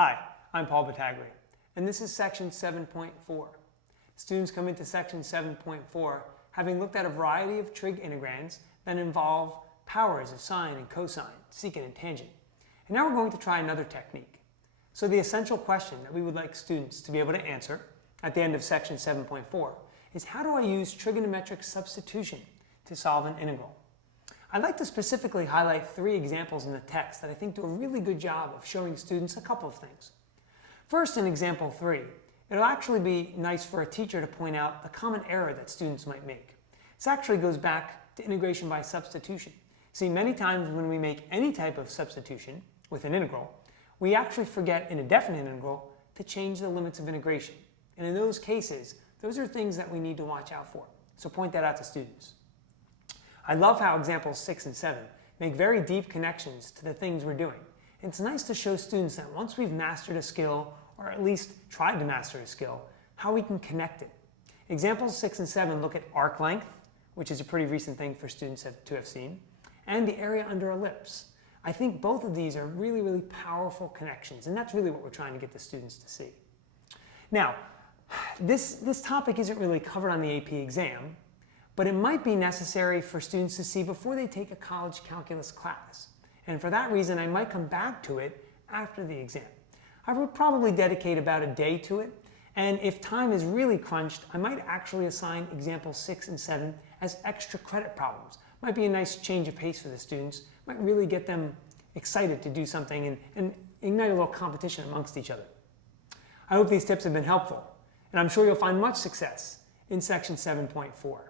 Hi, I'm Paul Battaglia, and this is section 7.4. Students come into section 7.4 having looked at a variety of trig integrands that involve powers of sine and cosine, secant and tangent. And now we're going to try another technique. So the essential question that we would like students to be able to answer at the end of section 7.4 is, how do I use trigonometric substitution to solve an integral? I'd like to specifically highlight 3 examples in the text that I think do a really good job of showing students a couple of things. First, in example 3, it'll actually be nice for a teacher to point out the common error that students might make. This actually goes back to integration by substitution. See, many times when we make any type of substitution with an integral, we actually forget in a definite integral to change the limits of integration. And in those cases, those are things that we need to watch out for. So point that out to students. I love how examples 6 and 7 make very deep connections to the things we're doing. It's nice to show students that once we've mastered a skill, or at least tried to master a skill, how we can connect it. Examples 6 and 7 look at arc length, which is a pretty recent thing for students to have seen, and the area under ellipse. I think both of these are really, really powerful connections, and that's really what we're trying to get the students to see. Now, this topic isn't really covered on the AP exam, but it might be necessary for students to see before they take a college calculus class. And for that reason, I might come back to it after the exam. I would probably dedicate about a day to it, and if time is really crunched, I might actually assign examples 6 and 7 as extra credit problems. Might be a nice change of pace for the students, might really get them excited to do something and ignite a little competition amongst each other. I hope these tips have been helpful, and I'm sure you'll find much success in section 7.4.